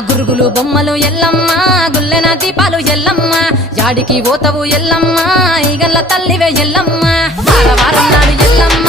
గురుగులు బొమ్మలు ఎల్లమ్మ గుల్లెన దీపాలు ఎల్లమ్మ యాడికి పోతవు ఎల్లమ్మ ఈగల్ల తల్లివే ఎల్లమ్మ వారం నాడు ఎల్లమ్మ